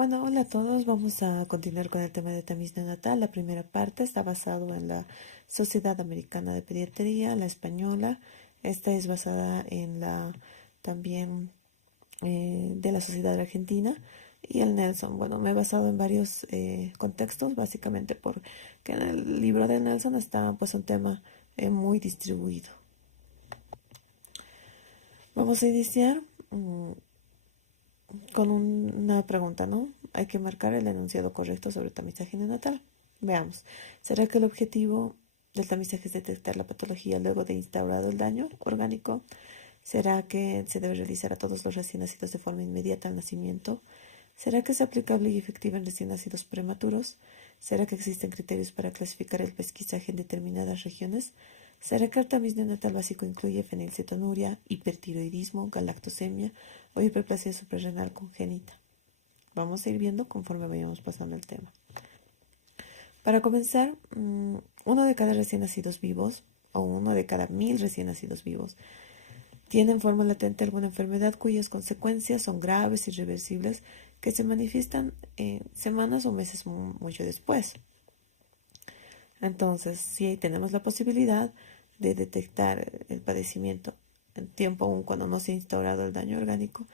Bueno, hola a todos. Vamos a continuar con el tema de tamiz neonatal. La primera parte está basado en la Sociedad Americana de Pediatría, la española. Esta es basada en la también de la Sociedad Argentina y el Nelson. Bueno, me he basado en varios contextos, básicamente porque en el libro de Nelson está pues un tema muy distribuido. Vamos a iniciar con una pregunta, ¿no? Hay que marcar el enunciado correcto sobre tamizaje neonatal. Veamos, ¿será que el objetivo del tamizaje es detectar la patología luego de instaurado el daño orgánico? ¿Será que se debe realizar a todos los recién nacidos de forma inmediata al nacimiento? ¿Será que es aplicable y efectiva en recién nacidos prematuros? ¿Será que existen criterios para clasificar el pesquisaje en determinadas regiones? ¿Será que el tamiz neonatal básico incluye fenilcetonuria, hipertiroidismo, galactosemia o hiperplasia suprarrenal congénita? Vamos a ir viendo conforme vayamos pasando el tema. Para comenzar, uno de cada recién nacidos vivos, o uno de cada 1000 recién nacidos vivos, tiene en forma latente alguna enfermedad cuyas consecuencias son graves y irreversibles que se manifiestan semanas o meses mucho después. Entonces, si tenemos la posibilidad de detectar el padecimiento en tiempo aún cuando no se ha instaurado el daño orgánico,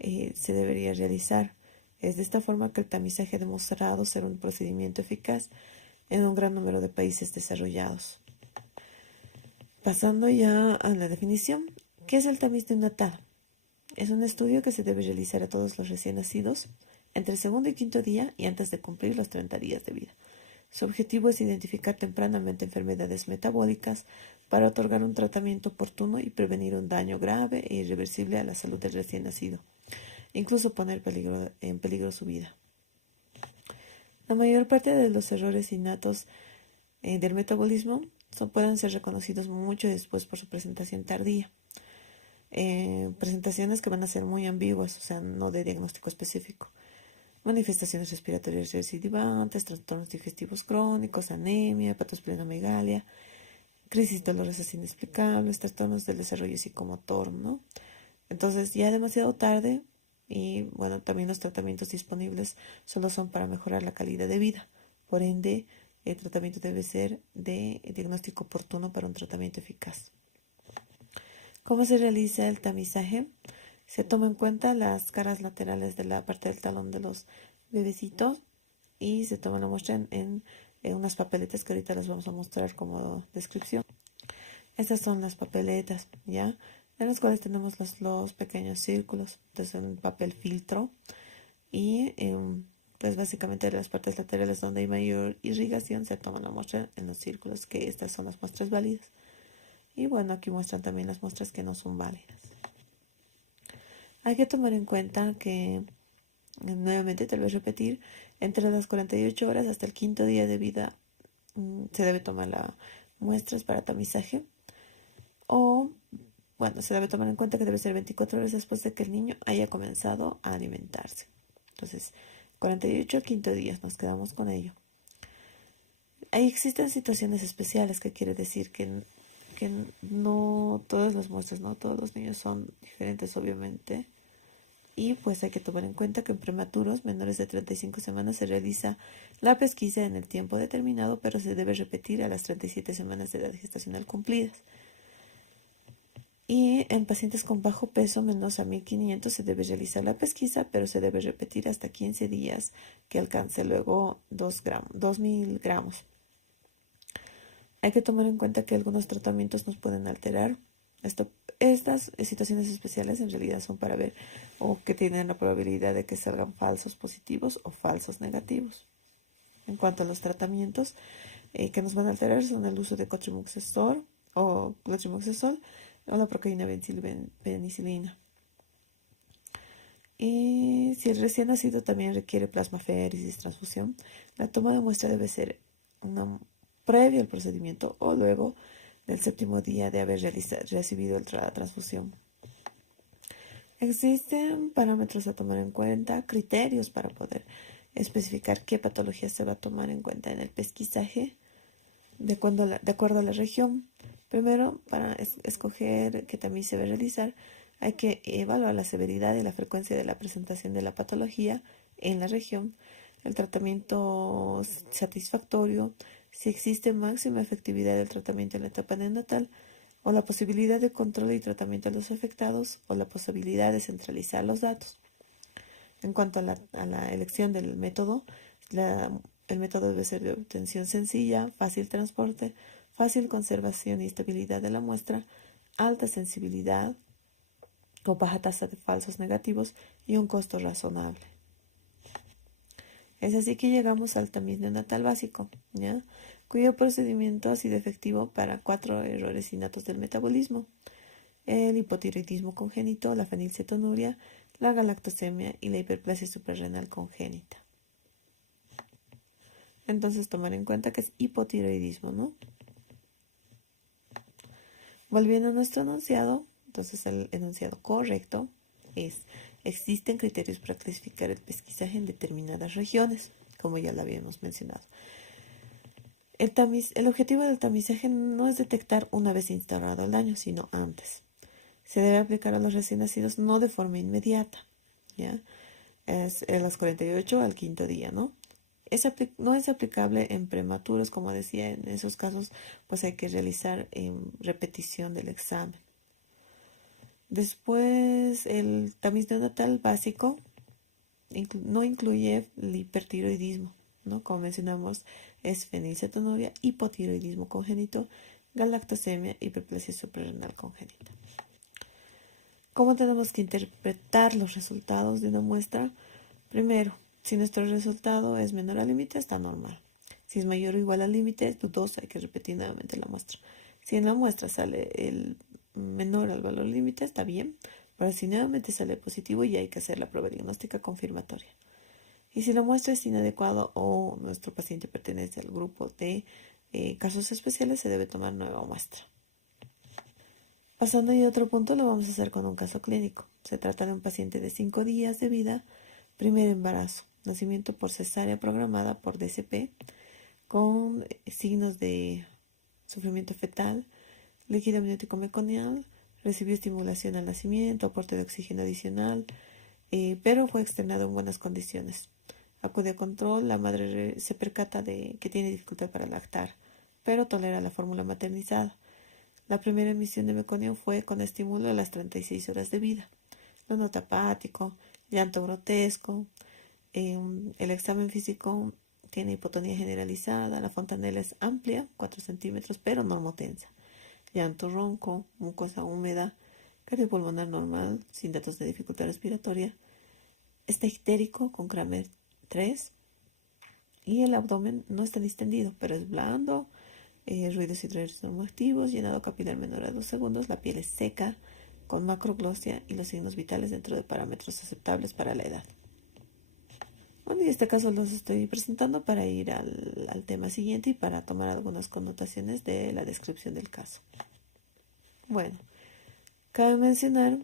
se debería realizar. Es de esta forma que el tamizaje ha demostrado ser un procedimiento eficaz en un gran número de países desarrollados. Pasando ya a la definición, ¿qué es el tamiz neonatal? Es un estudio que se debe realizar a todos los recién nacidos entre el segundo y quinto día y antes de cumplir los 30 días de vida. Su objetivo es identificar tempranamente enfermedades metabólicas para otorgar un tratamiento oportuno y prevenir un daño grave e irreversible a la salud del recién nacido, incluso poner en peligro su vida. La mayor parte de los errores innatos del metabolismo pueden ser reconocidos mucho después por su presentación tardía. Presentaciones que van a ser muy ambiguas, o sea, no de diagnóstico específico. Manifestaciones respiratorias recidivantes, trastornos digestivos crónicos, anemia, hepatosplenomegalia, crisis dolorosas inexplicables, trastornos del desarrollo psicomotor, ¿no? Entonces ya demasiado tarde y bueno, también los tratamientos disponibles solo son para mejorar la calidad de vida. Por ende, el tratamiento debe ser de diagnóstico oportuno para un tratamiento eficaz. ¿Cómo se realiza el tamizaje? Se toma en cuenta las caras laterales de la parte del talón de los bebecitos y se toma la muestra en unas papeletas que ahorita les vamos a mostrar como descripción. Estas son las papeletas, ¿ya? En las cuales tenemos los pequeños círculos. Entonces, un papel filtro y pues básicamente en las partes laterales donde hay mayor irrigación se toma la muestra en los círculos, que estas son las muestras válidas. Y bueno, aquí muestran también las muestras que no son válidas. Hay que tomar en cuenta que, nuevamente tal vez repetir, entre las 48 horas hasta el quinto día de vida se debe tomar las muestras para tamizaje. O, bueno, se debe tomar en cuenta que debe ser 24 horas después de que el niño haya comenzado a alimentarse. Entonces, 48 al quinto día, nos quedamos con ello. Ahí existen situaciones especiales, que quiere decir que no todas las muestras, no todos los niños son diferentes, obviamente. Y pues hay que tomar en cuenta que en prematuros menores de 35 semanas se realiza la pesquisa en el tiempo determinado, pero se debe repetir a las 37 semanas de edad gestacional cumplidas. Y en pacientes con bajo peso, menos a 1500, se debe realizar la pesquisa, pero se debe repetir hasta 15 días, que alcance luego 2000 gramos. Hay que tomar en cuenta que algunos tratamientos nos pueden alterar. Estas situaciones especiales en realidad son para ver o que tienen la probabilidad de que salgan falsos positivos o falsos negativos. En cuanto a los tratamientos que nos van a alterar, son el uso de cotrimoxazol o la procaína penicilina. Y si el recién nacido también requiere plasmaféresis, transfusión, la toma de muestra debe ser previo al procedimiento o luego del séptimo día de haber recibido la transfusión. Existen parámetros a tomar en cuenta, criterios para poder especificar qué patología se va a tomar en cuenta en el pesquisaje de acuerdo a la región. Primero, para escoger qué tamiz se va a realizar, hay que evaluar la severidad y la frecuencia de la presentación de la patología en la región, el tratamiento satisfactorio, si existe máxima efectividad del tratamiento en la etapa neonatal, o la posibilidad de control y tratamiento de los afectados, o la posibilidad de centralizar los datos. En cuanto a la elección del método, el método debe ser de obtención sencilla, fácil transporte, fácil conservación y estabilidad de la muestra, alta sensibilidad, con baja tasa de falsos negativos y un costo razonable. Es así que llegamos al tamiz neonatal básico, ¿ya? Cuyo procedimiento ha sido efectivo para 4 errores innatos del metabolismo: el hipotiroidismo congénito, la fenilcetonuria, la galactosemia y la hiperplasia suprarrenal congénita. Entonces, tomar en cuenta que es hipotiroidismo, ¿no? Volviendo a nuestro enunciado, entonces el enunciado correcto es: existen criterios para clasificar el pesquisaje en determinadas regiones, como ya lo habíamos mencionado. El objetivo del tamizaje no es detectar una vez instaurado el daño, sino antes. Se debe aplicar a los recién nacidos no de forma inmediata, ¿ya? Es a los 48 al quinto día, ¿no? No es aplicable en prematuros, como decía, en esos casos pues hay que realizar repetición del examen. Después, el tamiz neonatal básico no incluye el hipertiroidismo, ¿no? Como mencionamos, es fenilcetonuria, hipotiroidismo congénito, galactosemia, hiperplasia suprarrenal congénita. ¿Cómo tenemos que interpretar los resultados de una muestra? Primero, si nuestro resultado es menor al límite, está normal. Si es mayor o igual al límite, es dudoso, hay que repetir nuevamente la muestra. Si en la muestra sale el menor al valor límite, está bien, pero si nuevamente sale positivo, ya hay que hacer la prueba diagnóstica confirmatoria. Y si la muestra es inadecuada o nuestro paciente pertenece al grupo de casos especiales, se debe tomar nueva muestra. Pasando a otro punto, lo vamos a hacer con un caso clínico. Se trata de un paciente de 5 días de vida, primer embarazo, nacimiento por cesárea programada por DCP, con signos de sufrimiento fetal, líquido amniótico meconial, recibió estimulación al nacimiento, aporte de oxígeno adicional, pero fue externado en buenas condiciones. Acude a control, la madre se percata de que tiene dificultad para lactar, pero tolera la fórmula maternizada. La primera emisión de meconium fue con estímulo a las 36 horas de vida. Lo nota apático, llanto grotesco, el examen físico tiene hipotonía generalizada, la fontanela es amplia, 4 centímetros, pero normotensa. Llanto ronco, mucosa húmeda, cardiopulmonar normal, sin datos de dificultad respiratoria. Está ictérico con Kramer 3 y el abdomen no está distendido, pero es blando, ruidos hidráulicos normoactivos, llenado capilar menor a 2 segundos, la piel es seca, con macroglosia y los signos vitales dentro de parámetros aceptables para la edad. Bueno, y en este caso los estoy presentando para ir al tema siguiente y para tomar algunas connotaciones de la descripción del caso. Bueno, cabe mencionar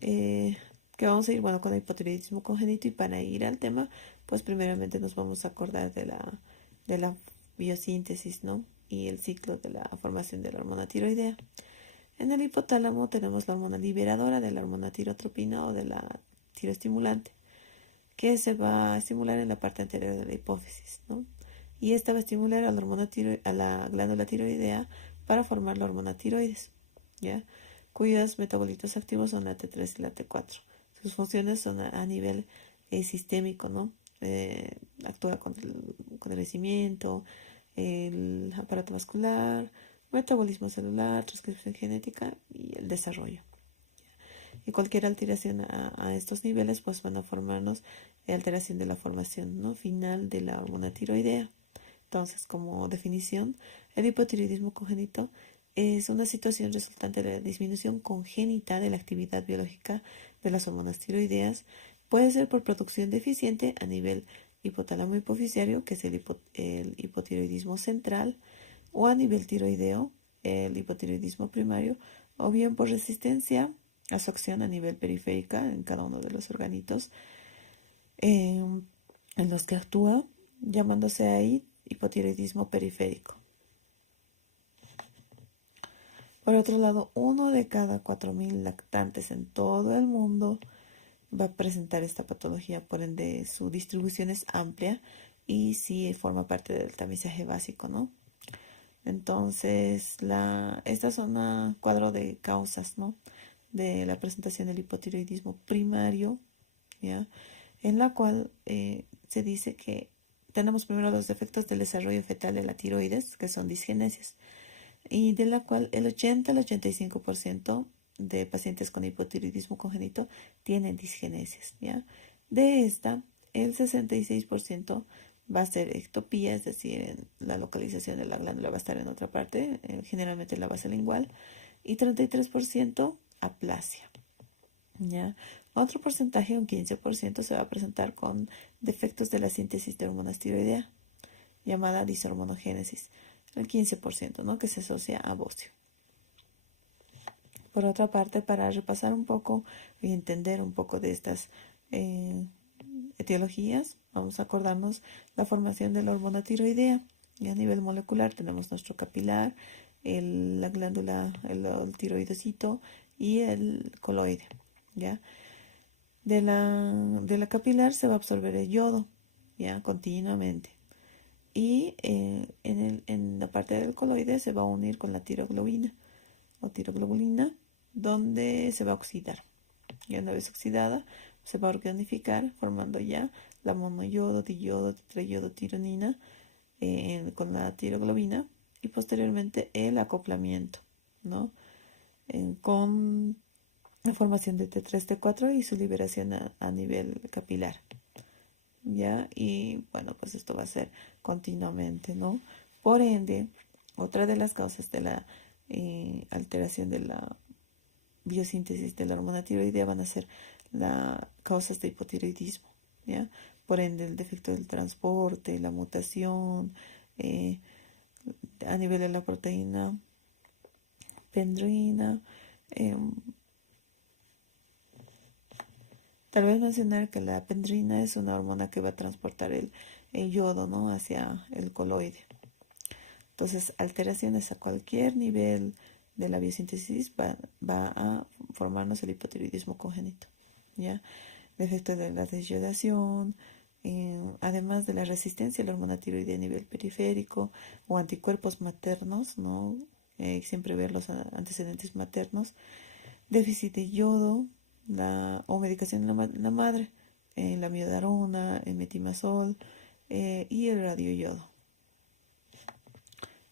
que vamos a ir con el hipotiroidismo congénito, y para ir al tema, pues primeramente nos vamos a acordar de la biosíntesis, ¿no? Y el ciclo de la formación de la hormona tiroidea. En el hipotálamo tenemos la hormona liberadora de la hormona tirotropina o de la tiroestimulante, que se va a estimular en la parte anterior de la hipófisis, ¿no? Y esta va a estimular a la glándula tiroidea para formar la hormona tiroides, ¿ya? Cuyos metabolitos activos son la T3 y la T4. Sus funciones son a nivel sistémico, ¿no? Actúa contra el crecimiento, el aparato vascular, metabolismo celular, transcripción genética y el desarrollo. Y cualquier alteración a estos niveles pues van a formarnos alteración de la formación, ¿no?, final de la hormona tiroidea. Entonces, como definición, el hipotiroidismo congénito es una situación resultante de la disminución congénita de la actividad biológica de las hormonas tiroideas. Puede ser por producción deficiente a nivel hipotálamo hipoficiario, que es el hipotiroidismo central, o a nivel tiroideo, el hipotiroidismo primario, o bien por resistencia a su acción a nivel periférica en cada uno de los organitos en los que actúa, llamándose ahí hipotiroidismo periférico. Por otro lado, 1 de cada 4.000 lactantes en todo el mundo va a presentar esta patología, por ende su distribución es amplia y sí forma parte del tamizaje básico, ¿no? Entonces, estas son un cuadro de causas, ¿no? De la presentación del hipotiroidismo primario, ¿ya? En la cual se dice que tenemos primero los defectos del desarrollo fetal de la tiroides, que son disgenesias, y de la cual el 80 al 85% de pacientes con hipotiroidismo congénito tienen disgenesias, ¿ya? De esta, el 66% va a ser ectopía, es decir, la localización de la glándula va a estar en otra parte, generalmente en la base lingual, y 33% aplasia, ¿ya? Otro porcentaje, un 15%, se va a presentar con defectos de la síntesis de hormonas tiroidea, llamada dishormonogénesis, el 15%, ¿no? Que se asocia a bocio. Por otra parte, para repasar un poco y entender un poco de estas etiologías, vamos a acordarnos la formación de la hormona tiroidea. Y a nivel molecular tenemos nuestro capilar, la glándula, el tiroidocito y el coloide, ¿ya? De la capilar se va a absorber el yodo, ¿ya? Continuamente. Y en la parte del coloide se va a unir con la tiroglobina o tiroglobulina, donde se va a oxidar. Y una vez oxidada, se va a organificar formando ya la monoyodo, diyodo, tetrayodo, tironina con la tiroglobina y posteriormente el acoplamiento, ¿no? Con la formación de T3, T4 y su liberación a nivel capilar, ¿ya? Y bueno, pues esto va a ser continuamente, ¿no? Por ende, otra de las causas de la alteración de la biosíntesis de la hormona tiroidea van a ser las causas de hipotiroidismo, ¿ya? Por ende, el defecto del transporte, la mutación, a nivel de la proteína pendrina. Tal vez mencionar que la pendrina es una hormona que va a transportar el yodo, ¿no? Hacia el coloide. Entonces, alteraciones a cualquier nivel de la biosíntesis va a formarnos el hipotiroidismo congénito, ¿ya? Defecto de la desyodación, además de la resistencia a la hormona tiroidea a nivel periférico o anticuerpos maternos, ¿no? Siempre ver los antecedentes maternos, déficit de yodo, o medicación en la madre, la miodarona, el metimazol y el radioyodo.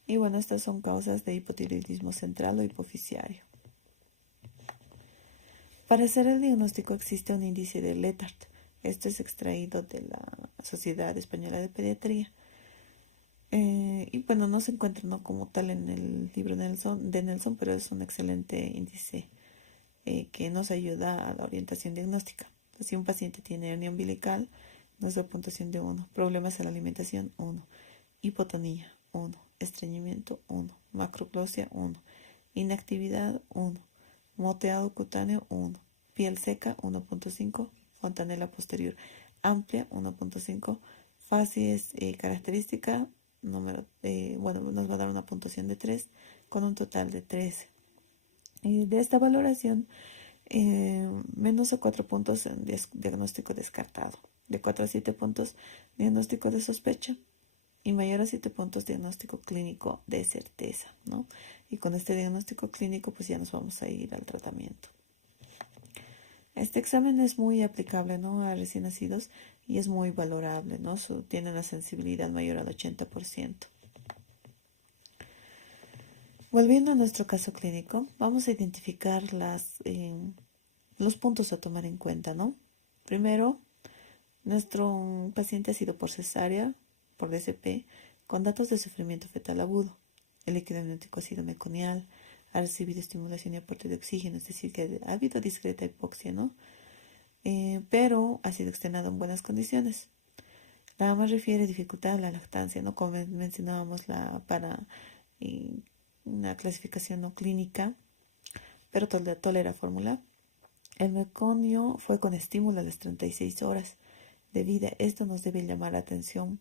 Y bueno, estas son causas de hipotiroidismo central o hipofisiario. Para hacer el diagnóstico existe un índice de Letard. Esto es extraído de la Sociedad Española de Pediatría. Y bueno, no se encuentra ¿no? como tal en el libro de Nelson, pero es un excelente índice que nos ayuda a la orientación diagnóstica. Si un paciente tiene hernia umbilical, nuestra puntuación de 1. Problemas en la alimentación, 1. Hipotonía, 1. Estreñimiento, 1. Macroglosia, 1. Inactividad, 1. Moteado cutáneo, 1. Piel seca, 1.5. Fontanela posterior amplia, 1.5. Facies característica, nos va a dar una puntuación de 3 con un total de 13. De esta valoración, menos de 4 puntos en diagnóstico descartado, de 4 a 7 puntos diagnóstico de sospecha y mayor a 7 puntos diagnóstico clínico de certeza, ¿no? Y con este diagnóstico clínico pues ya nos vamos a ir al tratamiento. Este examen es muy aplicable, ¿no? A recién nacidos y es muy valorable, ¿no? Tiene una sensibilidad mayor al 80%. Volviendo a nuestro caso clínico, vamos a identificar los puntos a tomar en cuenta, ¿no? Primero, nuestro paciente ha sido por cesárea, por DCP, con datos de sufrimiento fetal agudo. El líquido amniótico ha sido meconial, ha recibido estimulación y aporte de oxígeno, es decir, que ha habido discreta hipoxia, ¿no? Pero ha sido externado en buenas condiciones. La AMA refiere dificultad a la lactancia, ¿no? Como mencionábamos para una clasificación no clínica, pero tolera fórmula. El meconio fue con estímulo a las 36 horas de vida. Esto nos debe llamar la atención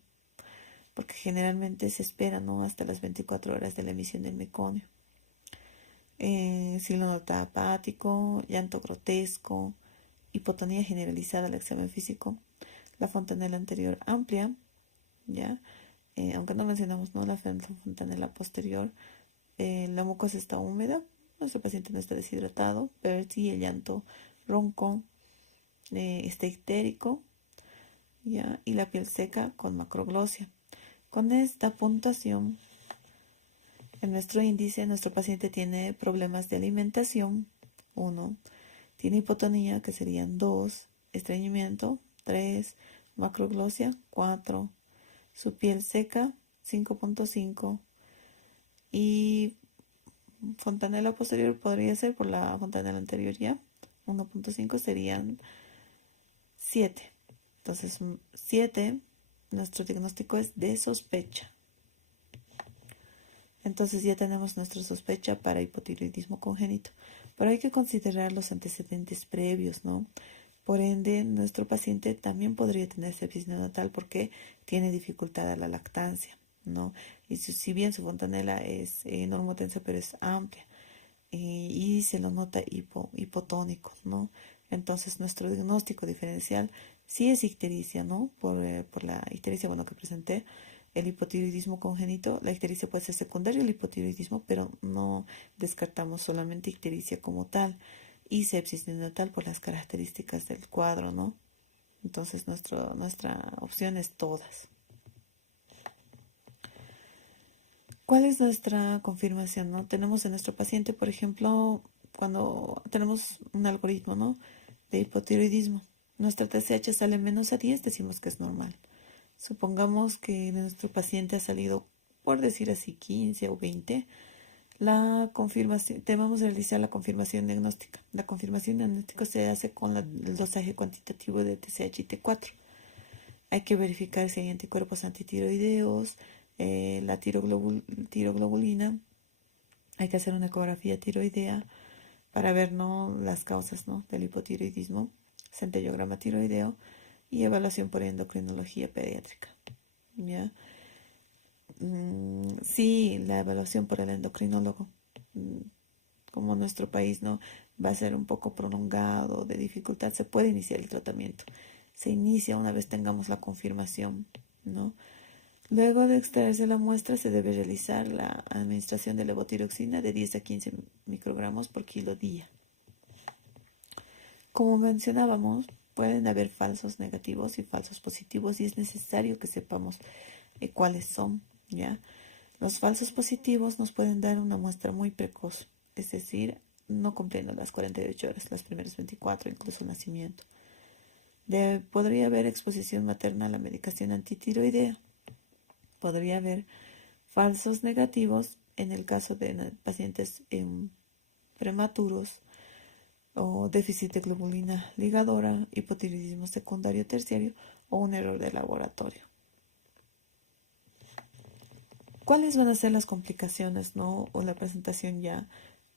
porque generalmente se espera ¿no? hasta las 24 horas de la emisión del meconio. Silonota apático, llanto grotesco, hipotonía generalizada al examen físico, la fontanela anterior amplia, ¿ya? Aunque no mencionamos, ¿no?, la fontanela posterior, la mucosa está húmeda, nuestro paciente no está deshidratado, pero sí el llanto ronco, está ictérico, ¿ya? Y la piel seca con macroglosia. Con esta puntuación, en nuestro índice, nuestro paciente tiene problemas de alimentación, 1, tiene hipotonía, que serían 2, estreñimiento, 3, macroglosia, 4, su piel seca, 5.5, y fontanela posterior podría ser por la fontanela anterior ya, 1.5, serían 7. Entonces, 7, nuestro diagnóstico es de sospecha. Entonces ya tenemos nuestra sospecha para hipotiroidismo congénito. Pero hay que considerar los antecedentes previos, ¿no? Por ende, nuestro paciente también podría tener sepsis neonatal porque tiene dificultad a la lactancia, ¿no? Y si bien su fontanela es normotensa, pero es amplia, y se lo nota hipotónico, ¿no? Entonces, nuestro diagnóstico diferencial sí es ictericia, ¿no? Por la ictericia, bueno, que presenté, el hipotiroidismo congénito. La ictericia puede ser secundaria al hipotiroidismo, pero no descartamos solamente ictericia como tal, y sepsis neonatal por las características del cuadro, ¿no? Entonces, nuestra opción es todas. ¿Cuál es nuestra confirmación, no? Tenemos en nuestro paciente, por ejemplo, cuando tenemos un algoritmo, ¿no?, de hipotiroidismo, nuestra TSH sale menos a 10, decimos que es normal. Supongamos que nuestro paciente ha salido, por decir así, 15 o 20. La confirmación, debemos realizar la confirmación diagnóstica. La confirmación diagnóstica se hace con el dosaje cuantitativo de TSH y T4. Hay que verificar si hay anticuerpos antitiroideos, la tiroglobulina. Hay que hacer una ecografía tiroidea para ver, ¿no?, las causas, ¿no?, del hipotiroidismo, centellograma tiroideo y evaluación por endocrinología pediátrica, ¿ya? Sí, la evaluación por el endocrinólogo, como nuestro país no va a ser un poco prolongado, de dificultad, se puede iniciar el tratamiento. Se inicia una vez tengamos la confirmación, ¿no? Luego de extraerse la muestra, se debe realizar la administración de levotiroxina de 10 a 15 microgramos por kilo día. Como mencionábamos, pueden haber falsos negativos y falsos positivos y es necesario que sepamos cuáles son, ¿ya? Los falsos positivos nos pueden dar una muestra muy precoz, es decir, no cumpliendo las 48 horas, las primeras 24, incluso nacimiento. Podría haber exposición materna a la medicación antitiroidea. Podría haber falsos negativos en el caso de pacientes prematuros o déficit de globulina ligadora, hipotiroidismo secundario terciario o un error de laboratorio. ¿Cuáles van a ser las complicaciones, no, o la presentación ya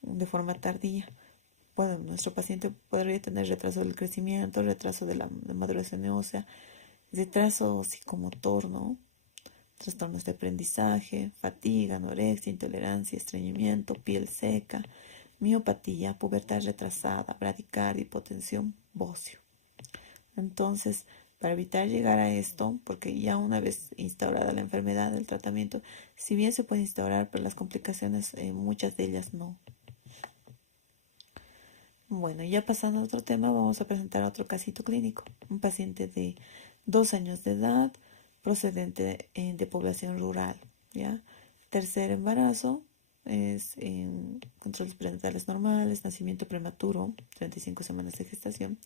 de forma tardía? Bueno, nuestro paciente podría tener retraso del crecimiento, retraso de la maduración ósea, retraso psicomotor, ¿no?, trastornos de aprendizaje, fatiga, anorexia, intolerancia, estreñimiento, piel seca, miopatía, pubertad retrasada, bradicardia, hipotensión, bocio. Entonces, para evitar llegar a esto, porque ya una vez instaurada la enfermedad, el tratamiento, si bien se puede instaurar, pero las complicaciones, muchas de ellas no. Bueno, ya pasando a otro tema, vamos a presentar otro casito clínico. Un paciente de 2 años de edad, procedente de población rural, ¿ya? Tercer embarazo, es controles prenatales normales, nacimiento prematuro, 35 semanas de gestación.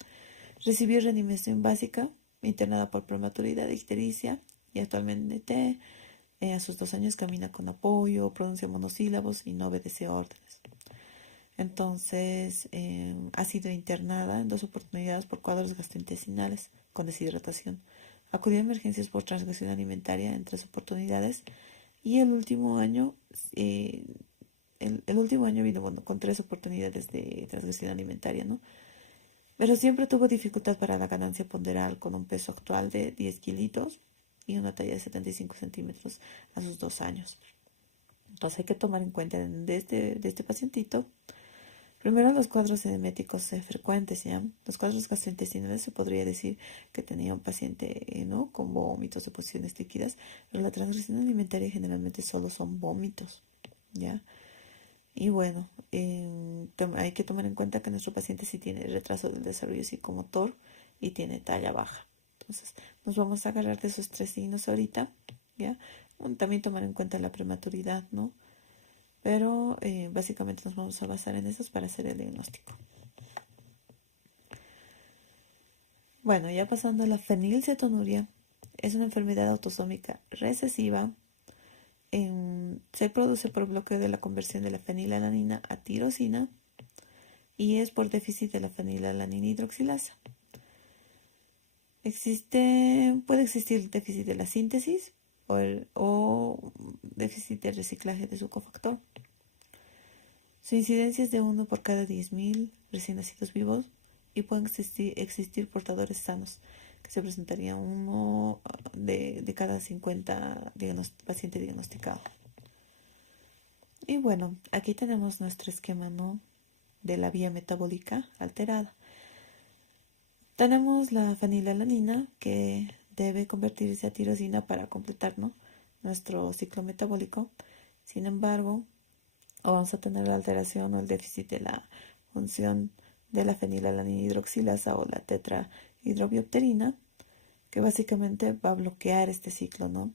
Recibió reanimación básica, internada por prematuridad e ictericia y actualmente a sus 2 años camina con apoyo, pronuncia monosílabos y no obedece órdenes. Entonces, ha sido internada en 2 oportunidades por cuadros gastrointestinales con deshidratación. Acudió a emergencias por transgresión alimentaria en 3 oportunidades y el último año vino, bueno, con 3 oportunidades de transgresión alimentaria, ¿no? Pero siempre tuvo dificultad para la ganancia ponderal con un peso actual de 10 kilitos y una talla de 75 centímetros a sus 2 años. Entonces hay que tomar en cuenta de este pacientito Primero, los cuadros edeméticos frecuentes, ¿ya? Los cuadros gastrointestinales se podría decir que tenía un paciente, ¿no? Con vómitos, deposiciones líquidas, pero la transgresión alimentaria generalmente solo son vómitos, ¿ya? Y bueno, hay que tomar en cuenta que nuestro paciente sí tiene retraso del desarrollo psicomotor y tiene talla baja. Entonces, nos vamos a agarrar de esos tres signos ahorita, ¿ya? También tomar en cuenta la prematuridad, ¿no? Pero básicamente nos vamos a basar en esos para hacer el diagnóstico. Bueno, ya pasando a la fenilcetonuria, es una enfermedad autosómica recesiva. Se produce por bloqueo de la conversión de la fenilalanina a tirosina y es por déficit de la fenilalanina hidroxilasa. Puede existir déficit de la síntesis o déficit de reciclaje de su cofactor. Su incidencia es de 1 por cada 10.000 recién nacidos vivos y pueden existir portadores sanos, que se presentaría uno de cada 50 pacientes diagnosticados. Y bueno, aquí tenemos nuestro esquema, ¿no?, de la vía metabólica alterada. Tenemos la fenilalanina que debe convertirse a tirosina para completar, ¿no?, nuestro ciclo metabólico. Sin embargo, o vamos a tener la alteración o el déficit de la función de la fenilalanina hidroxilasa o la tetrahidrobiopterina, que básicamente va a bloquear este ciclo, ¿no?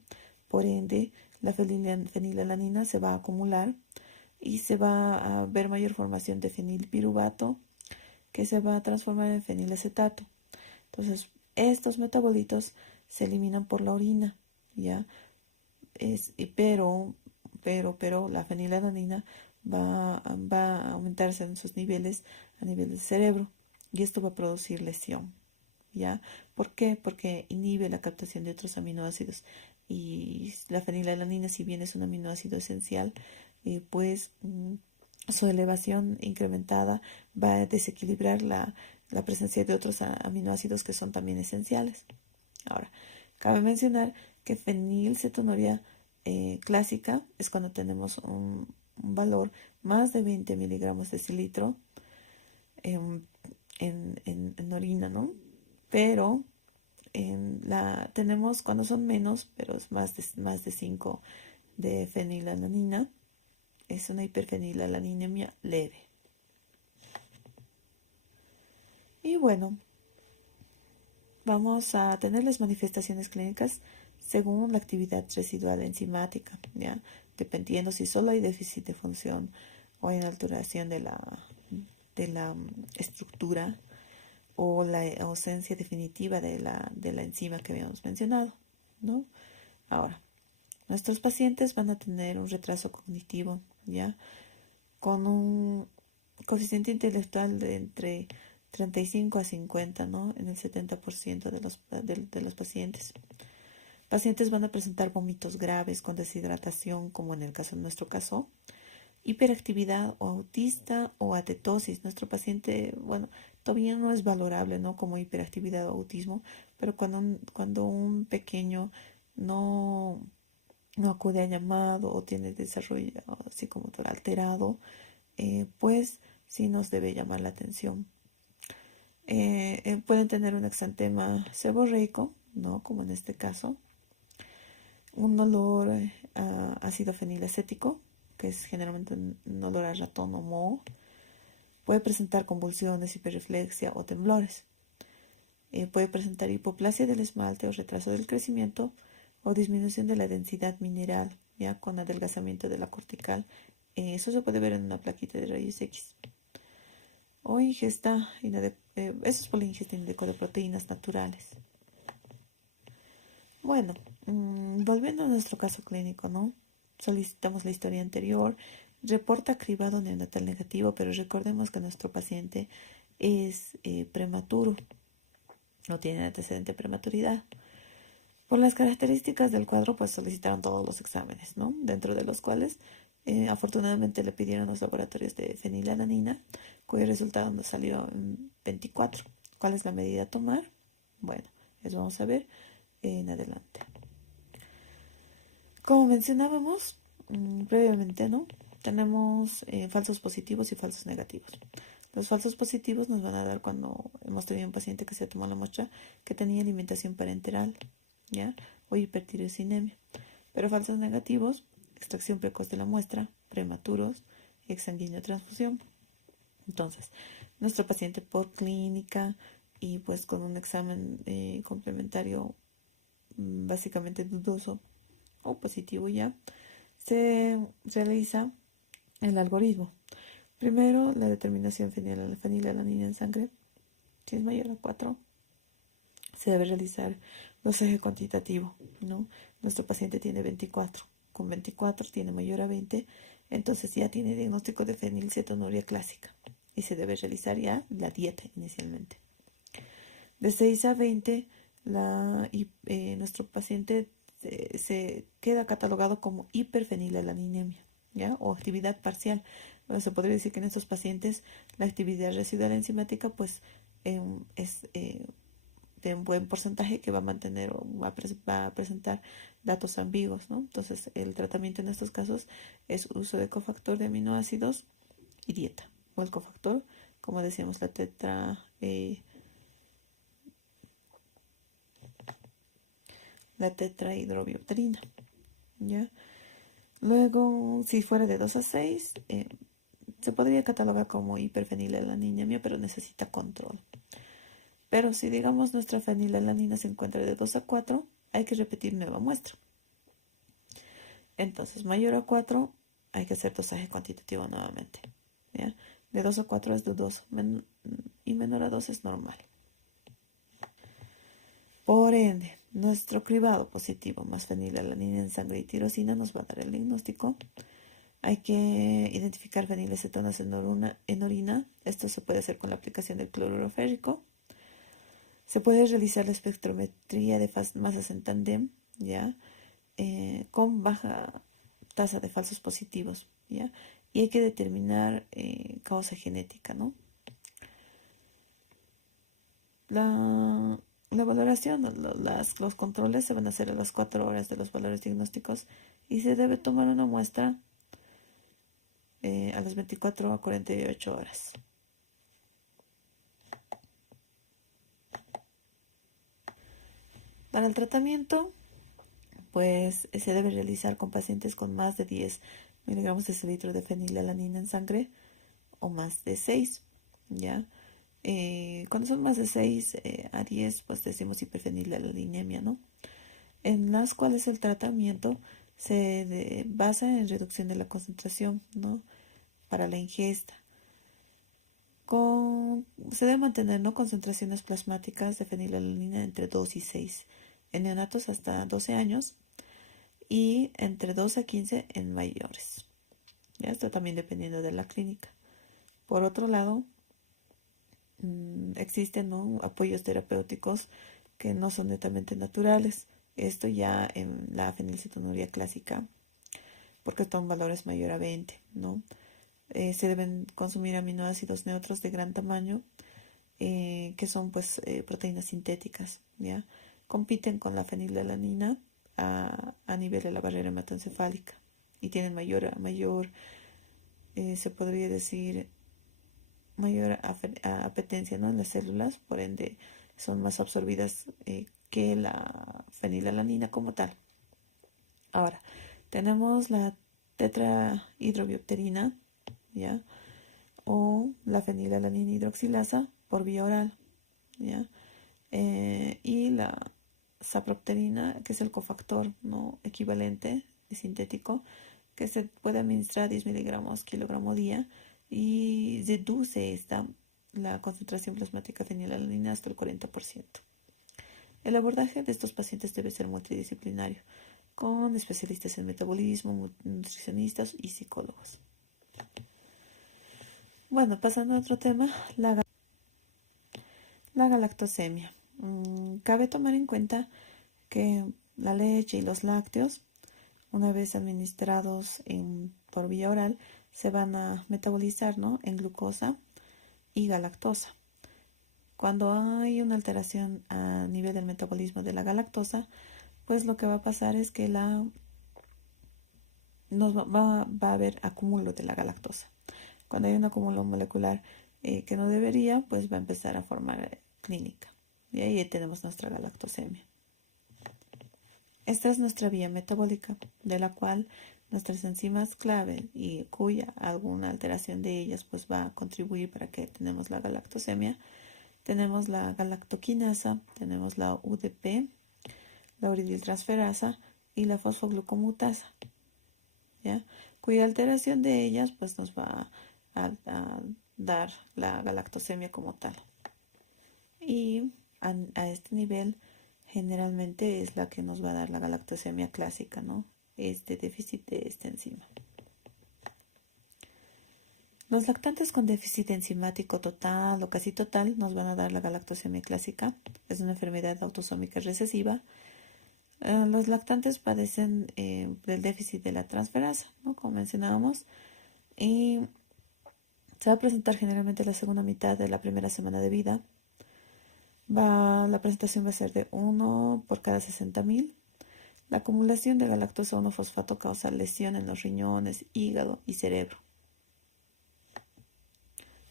Por ende, la fenilalanina se va a acumular y se va a ver mayor formación de fenilpiruvato, que se va a transformar en fenilacetato. Entonces, estos metabolitos se eliminan por la orina, ¿ya? Pero la fenilalanina va a aumentarse en sus niveles a nivel del cerebro y esto va a producir lesión, ¿ya? ¿Por qué? Porque inhibe la captación de otros aminoácidos y la fenilalanina, si bien es un aminoácido esencial, pues su elevación incrementada va a desequilibrar la presencia de otros aminoácidos que son también esenciales. Ahora, cabe mencionar que fenilcetonuria clásica es cuando tenemos un valor más de 20 miligramos de decilitro en orina, ¿no? Pero tenemos cuando son menos, pero es más de 5 de fenilalanina, es una hiperfenilalanemia leve. Y bueno, vamos a tener las manifestaciones clínicas según la actividad residual enzimática, ¿ya? Dependiendo si solo hay déficit de función o hay una alteración de la estructura o la ausencia definitiva de la enzima que habíamos mencionado, ¿no? Ahora, nuestros pacientes van a tener un retraso cognitivo, ¿ya? Con un coeficiente intelectual de entre 35 a 50, ¿no? En el 70% de los pacientes. Pacientes van a presentar vómitos graves con deshidratación, como en el caso de nuestro caso, hiperactividad o autista o atetosis. Nuestro paciente, bueno, todavía no es valorable, ¿no?, como hiperactividad o autismo, pero cuando un pequeño no acude a llamado o tiene desarrollo psicomotor alterado, pues sí nos debe llamar la atención. Pueden tener un exantema seborreico, ¿no?, como en este caso, un olor a ácido fenilacético, que es generalmente un olor a ratón o moho. Puede presentar convulsiones, hiperreflexia o temblores. Puede presentar hipoplasia del esmalte o retraso del crecimiento o disminución de la densidad mineral, ya con adelgazamiento de la cortical. Eso se puede ver en una plaquita de rayos X. O ingesta, eso es por la ingesta inadecuada de proteínas naturales. Bueno, volviendo a nuestro caso clínico, ¿no? Solicitamos la historia anterior, reporta cribado neonatal negativo, pero recordemos que nuestro paciente es prematuro, no tiene antecedente de prematuridad. Por las características del cuadro, pues solicitaron todos los exámenes, ¿no? Dentro de los cuales, afortunadamente, le pidieron los laboratorios de fenilalanina, cuyo resultado nos salió en 24. ¿Cuál es la medida a tomar? Bueno, eso vamos a ver en adelante. Como mencionábamos previamente, ¿no?, tenemos falsos positivos y falsos negativos. Los falsos positivos nos van a dar cuando hemos tenido un paciente que se tomó la muestra que tenía alimentación parenteral, ¿ya? O hipertirosinemia. Pero falsos negativos, extracción precoz de la muestra, prematuros y exsanguíneo transfusión. Entonces, nuestro paciente por clínica y pues con un examen complementario básicamente dudoso o positivo ya, se realiza el algoritmo. Primero, la determinación fenilalanina en sangre. Si es mayor a 4, se debe realizar dosaje cuantitativo, ¿no? Nuestro paciente tiene 24. Con 24 tiene mayor a 20, entonces ya tiene diagnóstico de fenilcetonuria clásica y se debe realizar ya la dieta inicialmente. De 6 a 20, nuestro paciente se queda catalogado como hiperfenilalaninemiia, ¿ya? O actividad parcial. Se podría decir que en estos pacientes la actividad residual enzimática pues es de un buen porcentaje que va a mantener o va a presentar datos ambiguos, ¿no? Entonces, el tratamiento en estos casos es uso de cofactor de aminoácidos y dieta. O el cofactor, como decíamos, la tetrahidrobiopterina, ¿ya? Luego, si fuera de 2 a 6, se podría catalogar como hiperfenilalaninemia, pero necesita control. Pero si digamos nuestra fenilalanina se encuentra de 2 a 4, hay que repetir nueva muestra. Entonces, mayor a 4, hay que hacer dosaje cuantitativo nuevamente, ¿ya? De 2 a 4 es dudoso y menor a 2 es normal. Por ende, nuestro cribado positivo más fenilalanina en sangre y tirosina nos va a dar el diagnóstico. Hay que identificar fenilacetonas en orina. Esto se puede hacer con la aplicación del cloruro férrico. Se puede realizar la espectrometría de masas en tándem, ¿ya? Con baja tasa de falsos positivos, ¿ya? Y hay que determinar causa genética, ¿no? La valoración, los controles se van a hacer a las 4 horas de los valores diagnósticos y se debe tomar una muestra a las 24 a 48 horas. Para el tratamiento, pues se debe realizar con pacientes con más de 10 miligramos de cilitro de fenilalanina en sangre o más de 6, ¿ya? Cuando son más de 6 a 10, pues decimos hiperfenilalanemia, ¿no? En las cuales el tratamiento se basa en reducción de la concentración, ¿no? Para la ingesta. Se debe mantener, ¿no?, concentraciones plasmáticas de fenilalanina entre 2 y 6 en neonatos hasta 12 años y entre 2 a 15 en mayores. ¿Ya? Esto también dependiendo de la clínica. Por otro lado, existen, ¿no?, apoyos terapéuticos que no son netamente naturales. Esto ya en la fenilcetonuria clásica, porque son valores mayor a 20, ¿no? Se deben consumir aminoácidos neutros de gran tamaño, que son pues proteínas sintéticas, ¿ya? Compiten con la fenilalanina a nivel de la barrera hematoencefálica y tienen mayor se podría decir, mayor apetencia, ¿no?, en las células, por ende son más absorbidas que la fenilalanina como tal. Ahora, tenemos la tetrahidrobiopterina, ¿ya? O la fenilalanina hidroxilasa por vía oral, ¿ya? Y la sapropterina, que es el cofactor, ¿no?, equivalente y sintético, que se puede administrar a 10 miligramos kilogramo día y reduce la concentración plasmática de fenilalanina hasta el 40%. El abordaje de estos pacientes debe ser multidisciplinario, con especialistas en metabolismo, nutricionistas y psicólogos. Bueno, pasando a otro tema, la galactosemia. Cabe tomar en cuenta que la leche y los lácteos, una vez administrados por vía oral, se van a metabolizar, ¿no?, en glucosa y galactosa. Cuando hay una alteración a nivel del metabolismo de la galactosa, pues lo que va a pasar es que va a haber acúmulo de la galactosa. Cuando hay un acúmulo molecular que no debería, pues va a empezar a formar clínica. Y ahí tenemos nuestra galactosemia. Esta es nuestra vía metabólica, de la cual nuestras enzimas clave y cuya alguna alteración de ellas pues va a contribuir para que tenemos la galactosemia. Tenemos la galactoquinasa, tenemos la UDP, la uridiltransferasa y la fosfoglucomutasa, ¿ya? Cuya alteración de ellas pues nos va a dar la galactosemia como tal. Y a este nivel generalmente es la que nos va a dar la galactosemia clásica, ¿no? Este déficit de esta enzima. Los lactantes con déficit enzimático total o casi total nos van a dar la galactosemia clásica. Es una enfermedad autosómica recesiva. Los lactantes padecen del déficit de la transferasa, ¿no? Como mencionábamos, y se va a presentar generalmente la segunda mitad de la primera semana de vida. La presentación va a ser de 1 por cada 60.000. La acumulación de galactosa 1-fosfato causa lesión en los riñones, hígado y cerebro.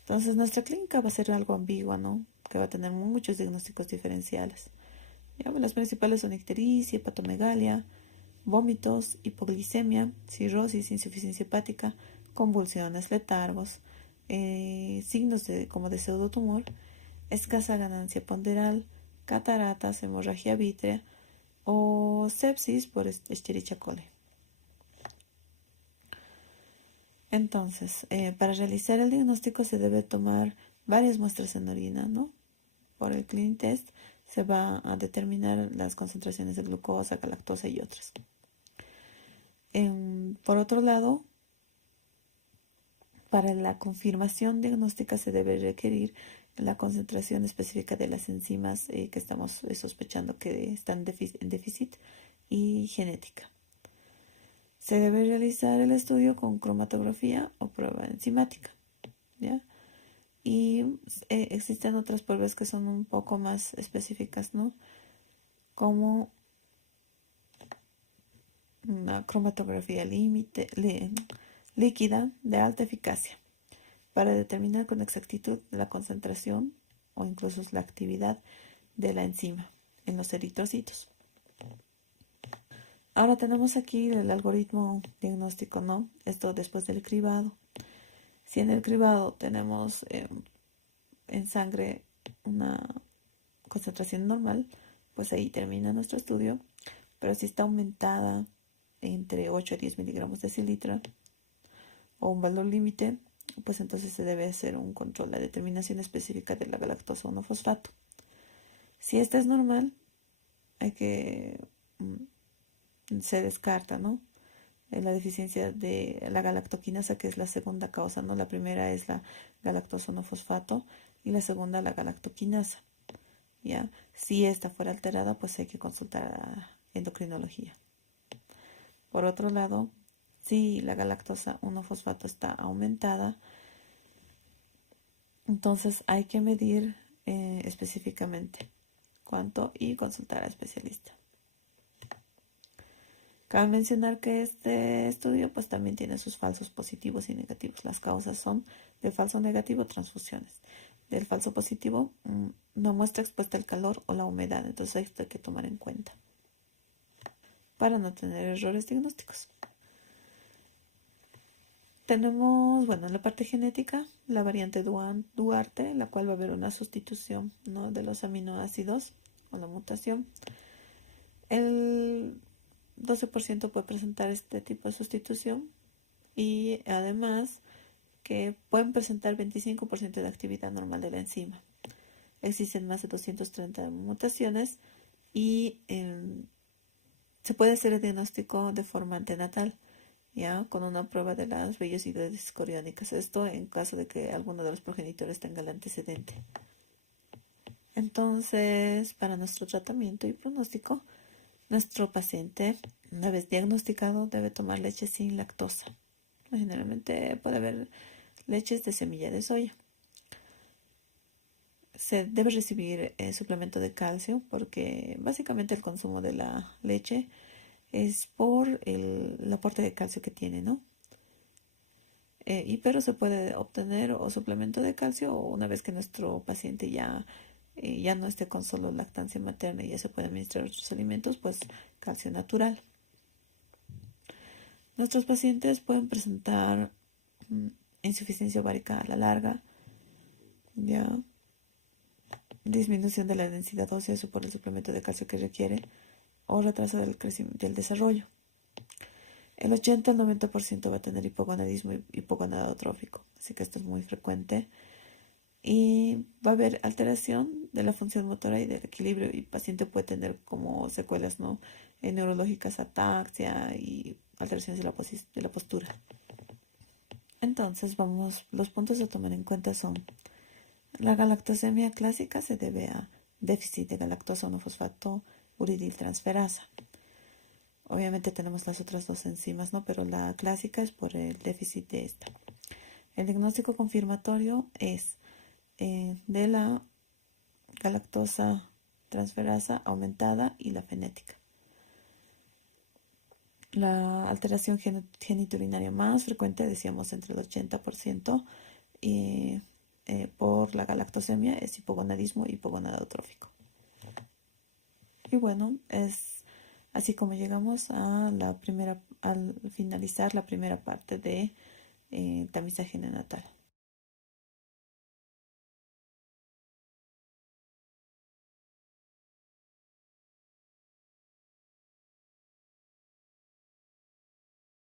Entonces nuestra clínica va a ser algo ambigua, ¿no? Que va a tener muchos diagnósticos diferenciales. ¿Ya? Las principales son ictericia, hepatomegalia, vómitos, hipoglicemia, cirrosis, insuficiencia hepática, convulsiones, letargos, signos como de pseudotumor, escasa ganancia ponderal, cataratas, hemorragia vítrea o sepsis por Escherichia coli. Entonces, para realizar el diagnóstico se debe tomar varias muestras en orina, ¿no? Por el Clean Test se va a determinar las concentraciones de glucosa, galactosa y otras. Por otro lado, para la confirmación diagnóstica se debe requerir la concentración específica de las enzimas que estamos sospechando que están en déficit y genética. Se debe realizar el estudio con cromatografía o prueba enzimática, ¿ya? Y existen otras pruebas que son un poco más específicas, ¿no? Como una cromatografía líquida de alta eficacia para determinar con exactitud la concentración o incluso la actividad de la enzima en los eritrocitos. Ahora tenemos aquí el algoritmo diagnóstico, ¿no? Esto después del cribado. Si en el cribado tenemos en sangre una concentración normal, pues ahí termina nuestro estudio. Pero si está aumentada entre 8 a 10 miligramos de cilitra o un valor límite, pues entonces se debe hacer un control, la determinación específica de la galactosa 1-fosfato. Si esta es normal, se descarta, ¿no? La deficiencia de la galactoquinasa, que es la segunda causa, ¿no? La primera es la galactosa 1-fosfato y la segunda la galactoquinasa, ¿ya? Si esta fuera alterada, pues hay que consultar a endocrinología. Por otro lado, si la galactosa 1-fosfato está aumentada, entonces hay que medir específicamente cuánto y consultar al especialista. Cabe mencionar que este estudio pues también tiene sus falsos positivos y negativos. Las causas son del falso negativo, transfusiones. Del falso positivo, no muestra expuesta al calor o la humedad. Entonces esto hay que tomar en cuenta para no tener errores diagnósticos. Tenemos, bueno, en la parte genética, la variante Duarte, la cual va a haber una sustitución, ¿no?, de los aminoácidos o la mutación. El 12% puede presentar este tipo de sustitución y además que pueden presentar 25% de actividad normal de la enzima. Existen más de 230 mutaciones y se puede hacer el diagnóstico de forma antenatal, ya con una prueba de las vellosidades coriónicas. Esto en caso de que alguno de los progenitores tenga el antecedente. Entonces, para nuestro tratamiento y pronóstico, nuestro paciente, una vez diagnosticado, debe tomar leche sin lactosa. Generalmente puede haber leches de semilla de soya. Se debe recibir suplemento de calcio porque básicamente el consumo de la leche es por el aporte de calcio que tiene, ¿no? Pero se puede obtener o suplemento de calcio una vez que nuestro paciente ya no esté con solo lactancia materna y ya se puede administrar otros alimentos, pues calcio natural. Nuestros pacientes pueden presentar insuficiencia ovárica a la larga, ya disminución de la densidad ósea, eso por el suplemento de calcio que requiere, o retraso del desarrollo. El 80 al 90% va a tener hipogonadismo y hipogonadotrófico, así que esto es muy frecuente. Y va a haber alteración de la función motora y del equilibrio, y el paciente puede tener como secuelas, ¿no? Neurológicas, ataxia y alteraciones de la postura. Entonces, los puntos a tomar en cuenta son: la galactosemia clásica se debe a déficit de galactosa 1-fosfato uridiltransferasa. Obviamente tenemos las otras dos enzimas, ¿no? Pero la clásica es por el déficit de esta. El diagnóstico confirmatorio es de la galactosa transferasa aumentada y la fenética. La alteración genitourinaria más frecuente, decíamos entre el 80%, y por la galactosemia es hipogonadismo y hipogonadotrófico. Y bueno, es así como llegamos al finalizar la primera parte de tamizaje neonatal.